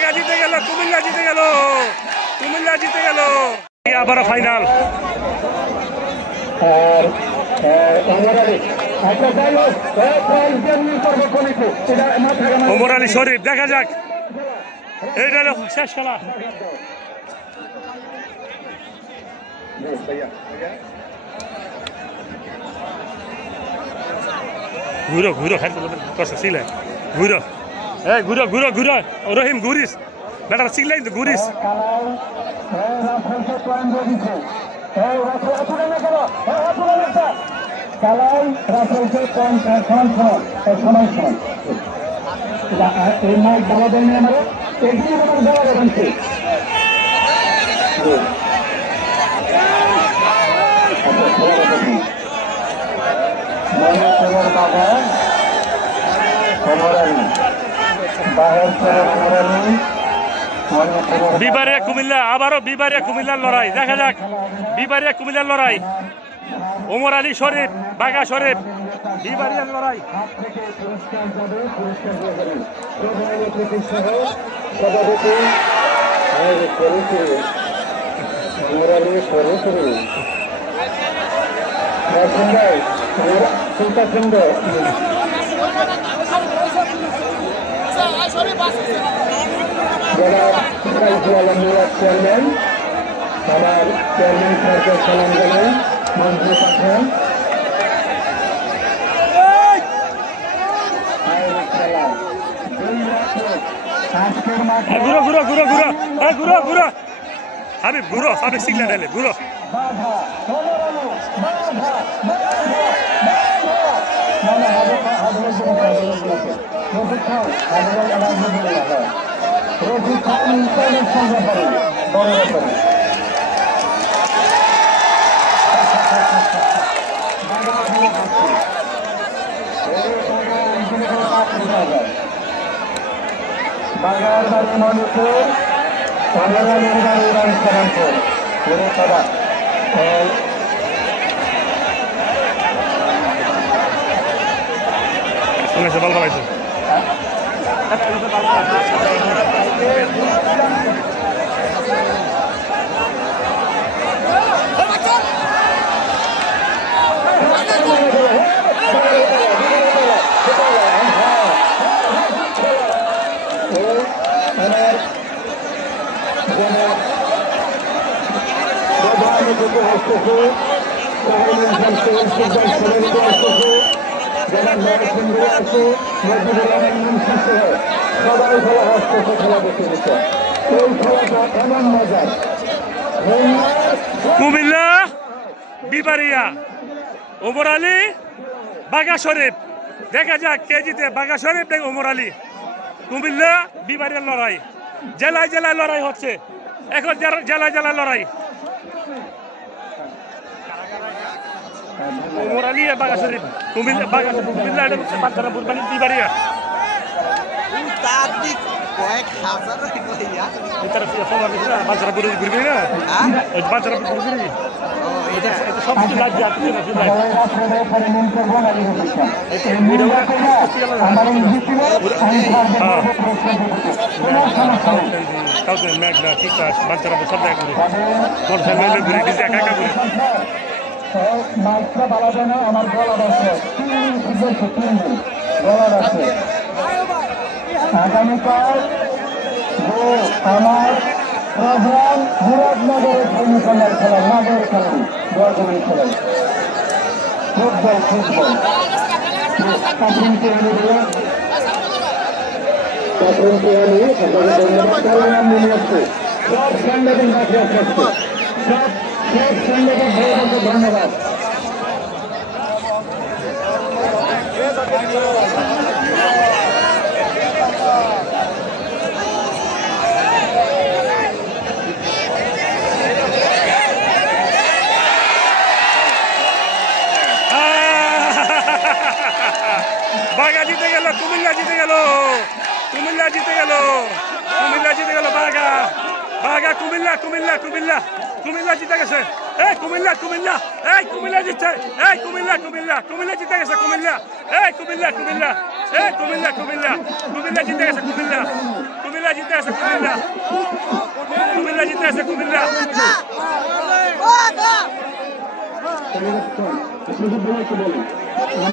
বাগা জিতে গেল, কুমিল্লা জিতে গেল, কুমিল্লা জিতে গেল। আবারও ফাইনাল। ওমর আলী শরীফ, দেখা যাক, এইটা হলো শেষ খেলা। ঘুরো ঘুরো করছে সিলে, ঘুরো এই ঘুরো ঘুরো ঘুরো, রহিম ঘুরিস, বেটা সিলাই তো ঘুরিস। বিবারিয়া কুমিল্লা, আবারও বিবারিয়া কুমিল্লার লড়াই, দেখা যাক বিবারিয়া কুমিল্লার লড়াই। ওমর আলী শরীফ, বাগা শরীফ, বিবারিয়ার লড়াই। চেয়ারম্যান আমার চেয়ারম্যান সাহেবকে সালাম জানাই, মন্ত্রী পাঠান। ঘুরো ঘুরো ঘুরো ঘুরো ঘুরো ঘুরো, হাবিব ঘুরো, হাবিব সিগলা ঢালে ঘুরো। বাগার বাড়ি মণিপুর, অমরালির বাড়ি রামচরণপুর, গুরুতরা শুনেছে বল পাইছে। কুমিল্লা বিবারিয়া, ওমর আলী, বাগা শরীফ, দেখা যাক কে জিতে, বাগা শরীফ নাকি ওমর আলী। কুমিল্লা বিবারিয়ার লড়াই, জেলায় জেলায় লড়াই হচ্ছে এখন, জেলায় জেলায় লড়াই। ওমর আলী আর বাগা শরীফ, কুমিল্লা বাগা কুমিল্লা বাচ্চারাপুর মানে বিবারিয়া। বাচ্চারাপুর ঘুরবি না, বাচ্চারাপুর ঘুরবি সব কিছু লাগছে। মেঘনা ঠিক আছে, বাচ্চারাপুর সব জায়গা ঘুরে, মোটরসাইকেল ঘুরে দিচ্ছে একা একা ঘুরে। মাইকটা বাড়াবে না, আমার গলার আছে, গলার আছে। আগামীকাল আমার প্রোগ্রাম মুরাদনগরের সেমিফাইনাল খেলা, নগর খেলা, বর্ধমান খেলা, ফুটবল ফুটবল সব সাংবাদিক ধন্যবাদ। বাগা জিতে গেল, কুমিল্লা জিতে গেল, কুমিল্লা জিতে গেল, কুমিল্লা জিতে গেল, বাগা বাগা কুমিল্লা কুমিল্লা কুমিল্লা কুমিল্লা জিতে গেছে। এই কুমিল্লা কুমিল্লা, এই কুমিল্লা জিতছে, এই কুমিল্লা কুমিল্লা কুমিল্লা জিতে গেছে, কুমিল্লা এই কুমিল্লা কুমিল্লা, এই কুমিল্লা কুমিল্লা কুমিল্লা জিতে গেছে, কুমিল্লা কুমিল্লা কুমিল্লা জিতে আছে কুমিল্লা কুমিল্লা জিতে আছে কুমিল্লা বলেন